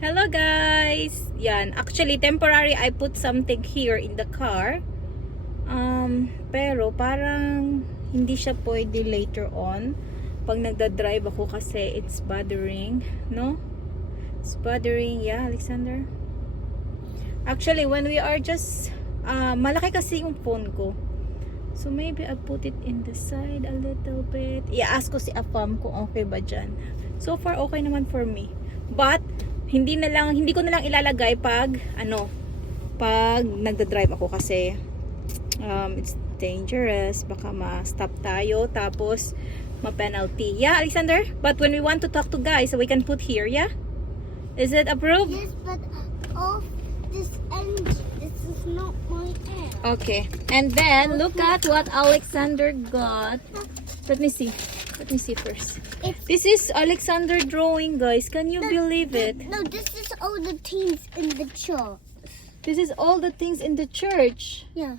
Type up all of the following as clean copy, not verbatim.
Hello guys! Yan, actually temporary I put something here in the car. Pero parang hindi siya pwede later on pag nagda-drive ako kasi it's bothering, no? It's bothering, yeah, Alexander. Actually, when we are just malaki kasi yung phone ko. So maybe I put it in the side a little bit. I-ask ko si Afam kung okay ba dyan. So far okay naman for me. But hindi ko na lang ilalagay pag pag nagda-drive ako kasi it's dangerous, baka ma-stop tayo tapos ma-penalty. Yeah, Alexander? But when we want to talk to guys, so we can put here, yeah? Is it approved? Yes, but off this end. This is not my end. Okay. And then look at what Alexander got. Let me see first. This is Alexander drawing, guys. Can you believe it? No, this is all the teams in the church. This is all the things in the church. Yes.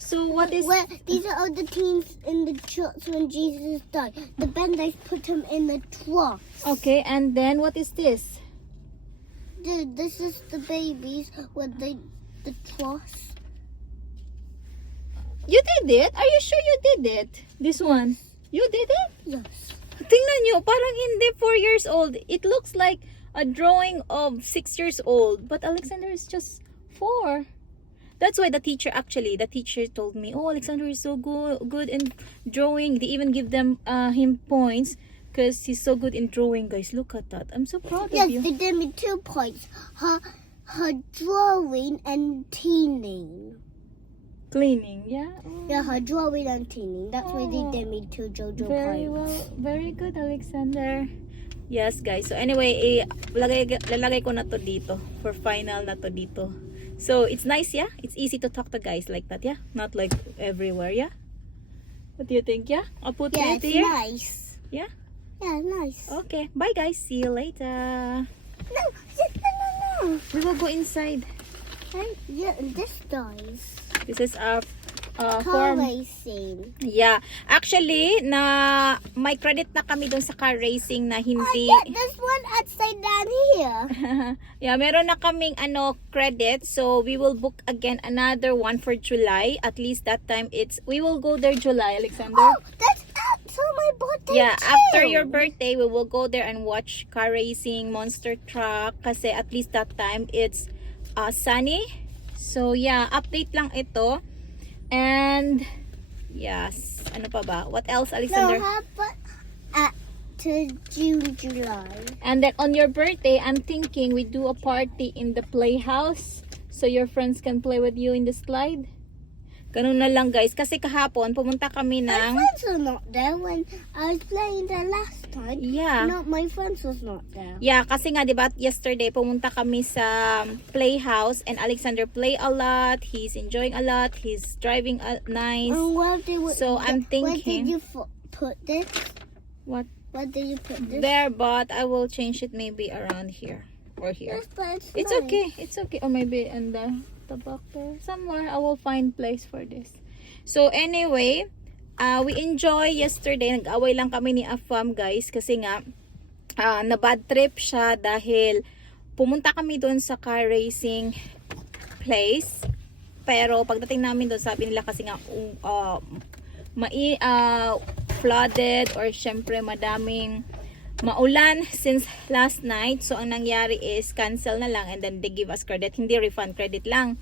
So what is... Well, these are all the teams in the church when Jesus died. The Band-Aids put him in the trough. Okay, and then what is this? This is the babies with the troughs. You did it? Are you sure you did it? This one? You did it? Yes. Tingnan nyo, parang hindi 4 years old. It looks like a drawing of 6 years old. But Alexander is just 4. That's why the teacher told me, oh, Alexander is so good in drawing. They even give him points because he's so good in drawing, guys. Look at that. I'm so proud of you. Yes, they gave me 2 points. Her drawing and teaming. Cleaning, yeah? Yeah, her drawing and teaming. That's why they gave me 2 JoJo Very points. well. Very good, Alexander. Yes, guys. So anyway, lalagay ko na to dito. For final na to dito. So it's nice, yeah? It's easy to talk to guys like that, yeah? Not like everywhere, yeah? What do you think, yeah? I'll put it here. Nice. Yeah? Yeah, nice. Okay. Bye, guys. See you later. No. We will go inside. Hey, yeah, this does. This is our Car form. racing. Yeah. Actually, may credit na kami dun sa car racing na hindi... Oh, yeah, there's one upside down here. Yeah, meron na kaming credit. So, we will book again another one for July. At least that time we will go there July, Alexander. Oh, that's after my birthday Yeah, too. after your birthday, we will go there and watch car racing, monster truck. Kasi at least that time, it's sunny. So, yeah, update lang ito. And, yes, ano pa ba? What else, Alexander? No, how about to June, July? And then on your birthday, I'm thinking we do a party in the playhouse so your friends can play with you in the slide. Ganun na lang, guys. Kasi kahapon, pumunta kami My ng... friends were not there when I was playing there last time. Yeah. No, my friends was not there. Yeah, kasi nga, diba, yesterday, pumunta kami sa playhouse and Alexander play a lot. He's enjoying a lot. He's driving nice. And So, I'm Where thinking... did you put this? What? Where did you put this? There, but I will change it maybe around here or here. Yes, but It's nice. okay. It's okay. Or maybe in the back there. Somewhere I will find place for this. So anyway, we enjoy yesterday. Nag-away lang kami ni Afam, guys. Kasi nga, na bad trip siya dahil pumunta kami doon sa car racing place. Pero pagdating namin doon, sabi nila kasi nga flooded or syempre madaming maulan since last night. So ang nangyari is cancel na lang and then they give us credit, hindi refund, credit lang.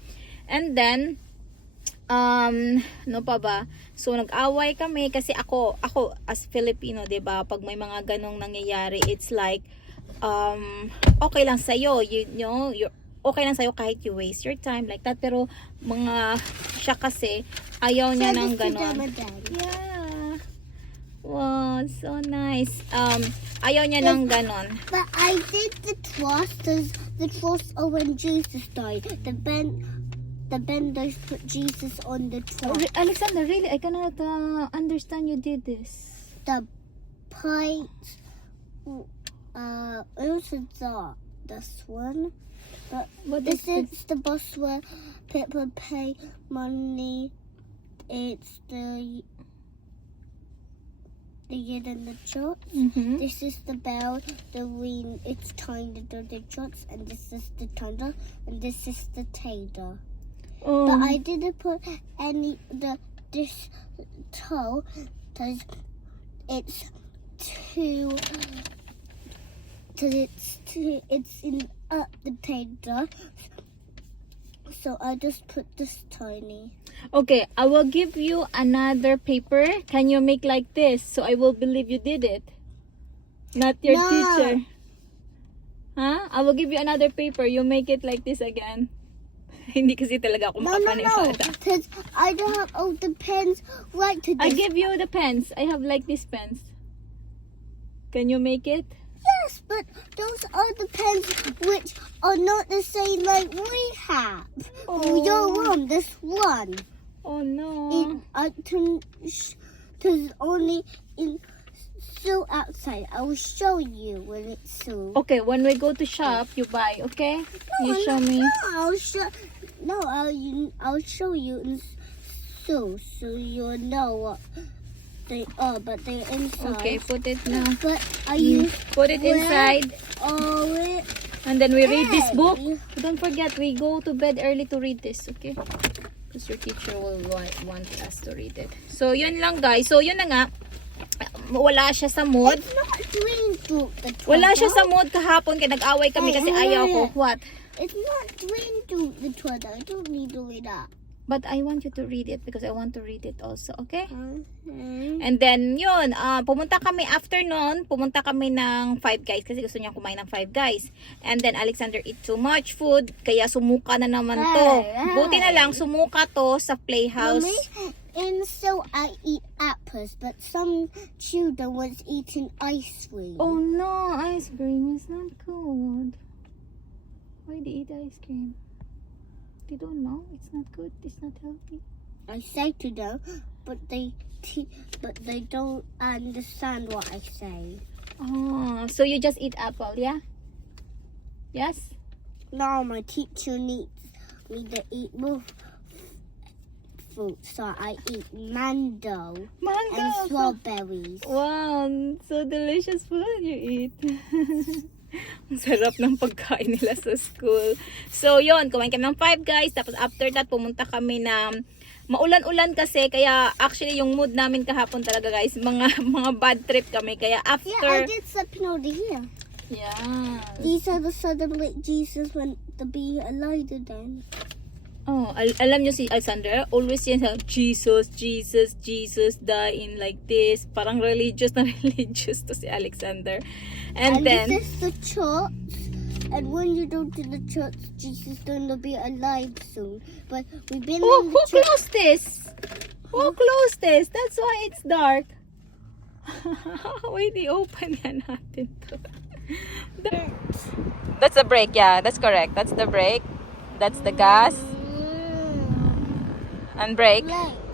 And then no pa ba, so nag-away kami kasi ako as Filipino, 'di ba, pag may mga ganong nangyayari, it's like okay lang sa iyo, you know, okay lang sa'yo kahit you waste your time like that. Pero siya kasi ayaw niya ng ganon. Yeah. Wow, so nice. Ayaw niya ng ganon. But I did the trust as the trust when Jesus died. The benders put Jesus on the trust. Alexander, really, I cannot understand you did this. The pipes. Also this one. But What this is is the bus where people pay money. It's the the yin and the shots. Mm-hmm. This is the bell, the ring. It's time to do the shots, and this is the thunder, and this is the tailor. But I didn't put this toe because it's too. It's in up the tailor. So I just put this tiny. Okay, I will give you another paper. Can you make like this? So I will believe you did it. Not your No. teacher. Huh? I will give you another paper. You make it like this again. Hindi kasi talaga ako No, makapanipala. because I don't have all the pens right to I this. give you the pens. I have like these pens. Can you make it? Yes, but those are the pens which are not the same like we have. Oh. Your one, this one. Oh no. Because only in so outside. I will show you when it's so. Okay, when we go to shop, you buy, okay? You show me. I'll show. No, I'll show you in so you'll know what they are, but they're inside. Okay, put it now. But I use Put it inside. all it. And then we read this book. Yeah. Don't forget, we go to bed early to read this, okay? Because your teacher will want us to read it. So, yun lang guys. So, yun na nga. Wala siya sa mood. It's not green book. Wala siya sa mood kahapon kaya nag-away kami kasi ayaw ko. What? It's not green to the Twitter. I don't need to read that. But I want you to read it because I want to read it also, okay? Okay. And then, yun, pumunta kami afternoon, pumunta kami ng Five Guys kasi gusto niya kumain ng Five Guys. And then, Alexander eat too much food, kaya sumuka na naman to. Buti na lang, sumuka to sa playhouse. Mommy, and so I eat apples, but some children was eating ice cream. Oh no, ice cream is not good. Why they eat ice cream? They don't know. It's not good. It's not healthy. I say to them, but they don't understand what I say. Oh, so you just eat apple, yeah? Yes? No, my teacher needs me to eat more fruit, so I eat mango and Mango! strawberries. Wow, so delicious food you eat. Ang sarap ng pagkain nila sa school. So, yon, kumain kami ng Five Guys. Tapos, after that, pumunta kami na maulan-ulan kasi. Kaya, actually, yung mood namin kahapon talaga, guys. Mga bad trip kami. Kaya, Yeah, I after... did something over here. Yeah. These are the celebrate Jesus went to be alive again. Oh, alam nyo si Alexander, always yan sa Jesus, Jesus, Jesus, die in like this. Parang religious na religious to si Alexander. And then... this is the church. And when you go to the church, Jesus is going to be alive soon. But we've been Oh, in who the church. closed this? Who closed this? That's why it's dark. Wait, i-open yan natin to. That's the brake, yeah. That's correct. That's the brake. That's the gas. And brake.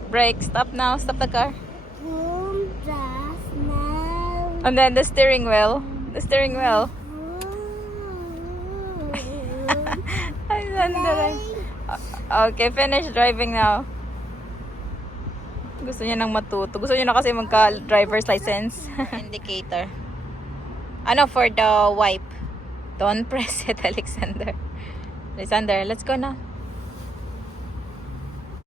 Brake. Stop now. Stop the car. And then the steering wheel. The steering wheel. Alexander. Okay, finish driving now. Gusto niya nang matuto. Gusto niya na kasi magka-driver's license. Indicator. Ano for the wipe? Don't press it, Alexander. Alexander, let's go na.